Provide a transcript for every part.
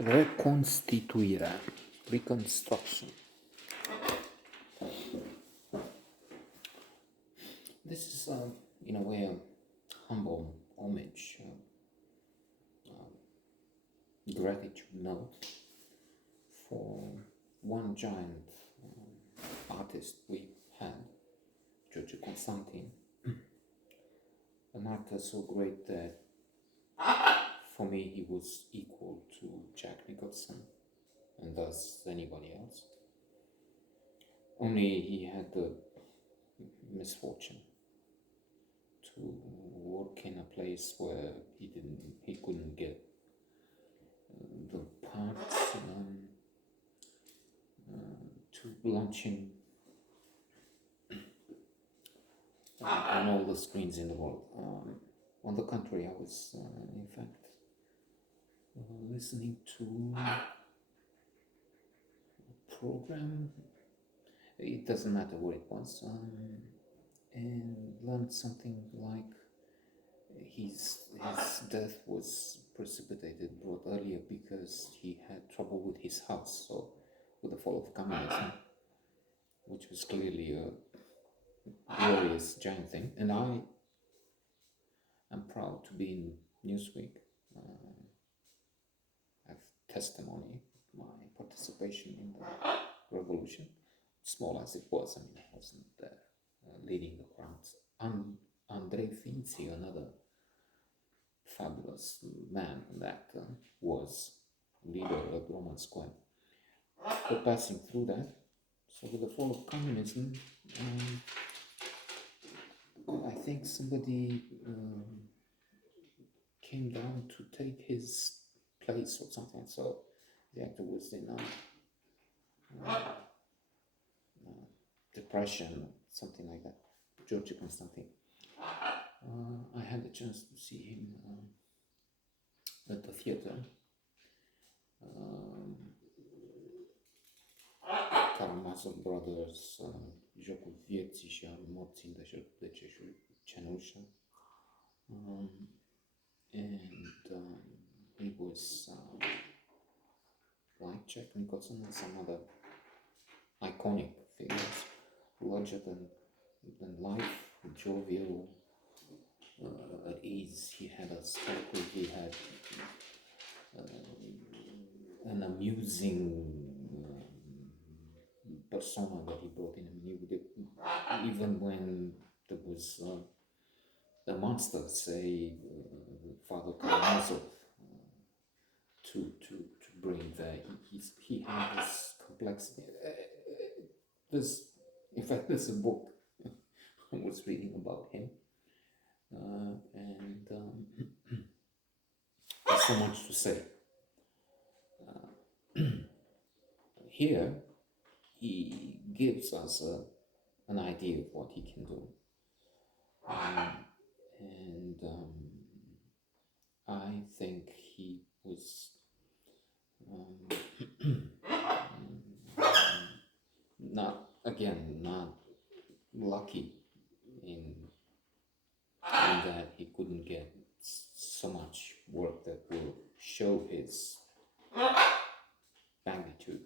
Reconstituirea, Reconstruction. This is, in a way, a humble homage, gratitude note for one giant artist we had, George Constantine, an artist so great that for me he was equal to Jack Nicholson and thus anybody else. Only he had the misfortune to work in a place where he couldn't get the parts to launch him on all the screens in the world. On the contrary, I was in fact listening to a program. It doesn't matter what it was, and learned something like his death was brought earlier because he had trouble with his house, so with the fall of communism, which was clearly a glorious giant thing. And I am proud to be in Newsweek. I have testimony of my participation in the revolution, small as it was. I mean, I wasn't there leading the crowds. Andrei Finzi, another fabulous man and actor, was leader at Roman Square. But passing through that, so with the fall of communism, I think somebody came down to take his place or something. So the actor was in depression, something like that. George Constantine. I had the chance to see him at the theater. Karamazov Brothers, Jocul vieții și al morții în Deceșul Cenușă. And he was like Jack Nicholson and some other iconic figures, larger than life, jovial, at ease. He had a sparkle, he had an amusing persona that he brought in. Even when there was a monster, say Father Karamazov, to bring there, he had this complexity. There's a book I was reading about him, and there's so much to say. Here, he gives us an idea of what he can do. And I think he was not lucky in that he couldn't get so much work that will show his magnitude,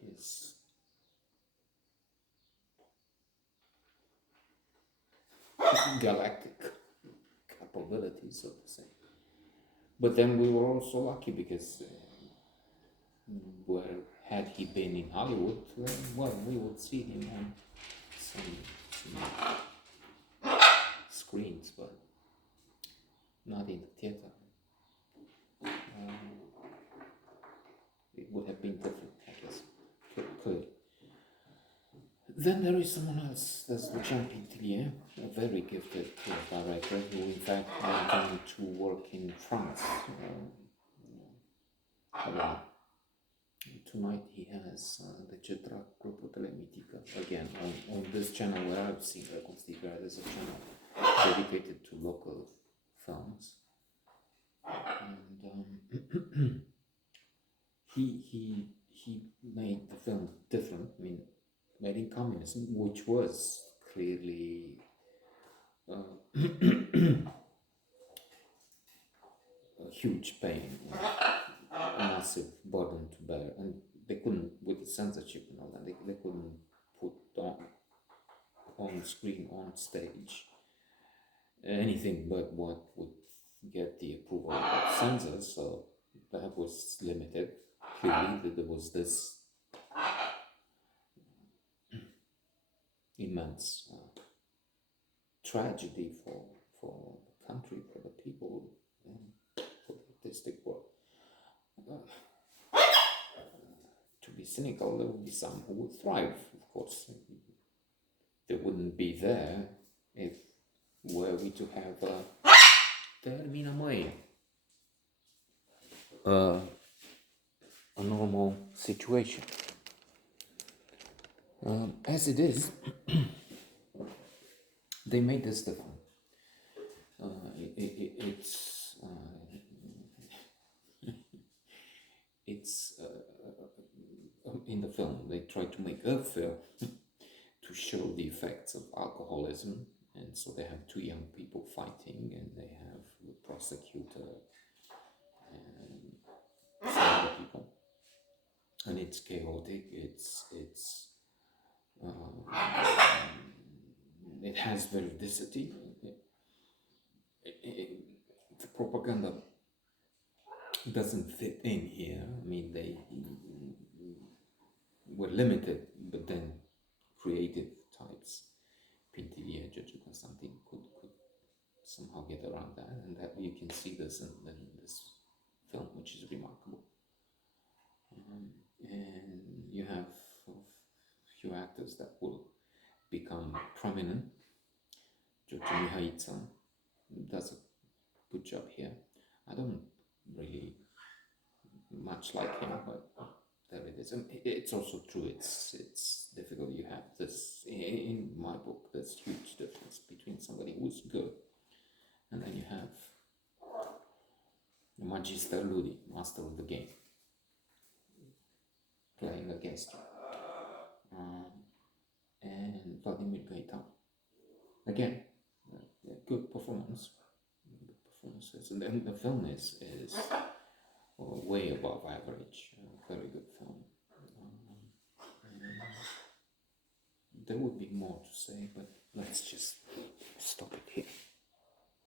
his galactic capabilities, so to say. But then we were also lucky because had he been in Hollywood, well, we would see him on some screens, but not in the theater. It would have been different, I guess. Clearly. Then there is someone else, that's Lucian Pintillier, a very gifted director who in fact went on to work in France. Tonight he has the Cetra Clopotele Mitică, again on this channel where I've seen Reconstituirea. There's a channel dedicated to local films, and he made the film different. I mean, made in communism, which was clearly huge pain, a massive burden to bear, and they couldn't, with the censorship and all that, they couldn't put on screen, on stage, anything but what would get the approval of censors. So that was limited. Clearly, that there was this immense tragedy for the country, for the people, and for the artistic world. To be cynical, there would be some who would thrive, of course. They wouldn't be there if were we to have termina mai a normal situation. As it is, they made this different. It's in the film they try to make a film to show the effects of alcoholism, and so they have two young people fighting, and they have the prosecutor and some other people, and it's chaotic. It has veridicity. The propaganda doesn't fit in here. I mean, they were limited, but then creative types, Pintilia, Judge Constantine, could somehow get around that, and that you can see this in this film, which is remarkable. And you have a few actors that will become prominent. George Mihaița does a good job here. I don't really much like him, but there it is. And it's also true, it's difficult. You have this, in my book, this huge difference between somebody who's good and then you have the Magister Ludi, master of the game, playing against you. And Vladimir Gaita, again, good performances, and then the film is way above average, very good film. There would be more to say, but let's just stop it here.